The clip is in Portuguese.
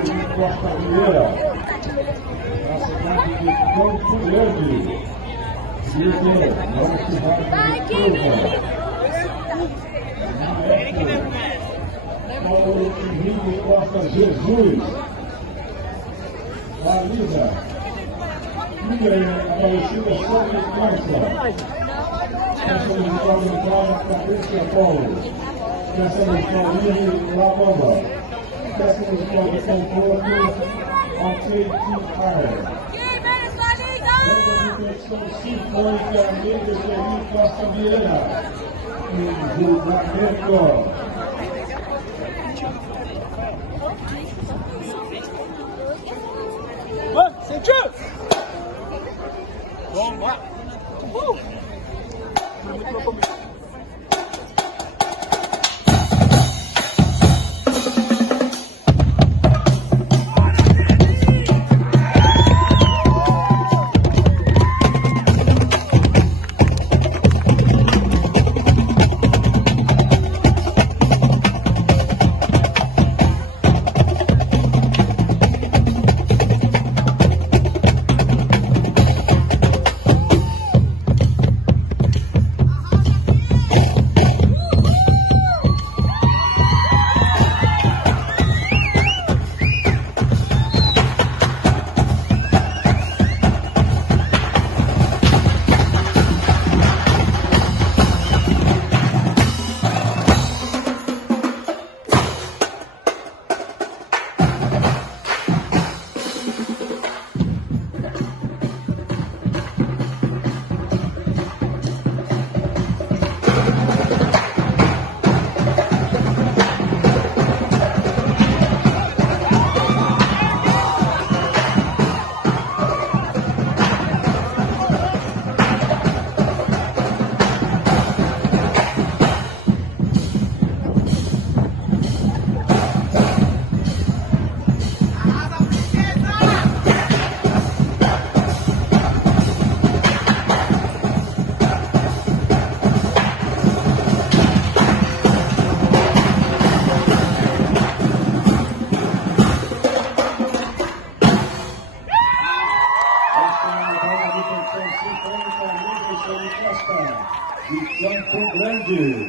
de Costa Vieira, na cidade de Campo Grande. Líder, na cidade de Silva. Paulo Henrique Costa Jesus. Valida. Miriam Aparecida Souza França. Essa vitória entrada Patrícia Paulo. Essa vitória Lavanda. Essa vitória Contorno Aceite Área. São 50 amigos de Costa Vieira. Em julgamento. Sentiu? Vamos lá. De Campo Grande.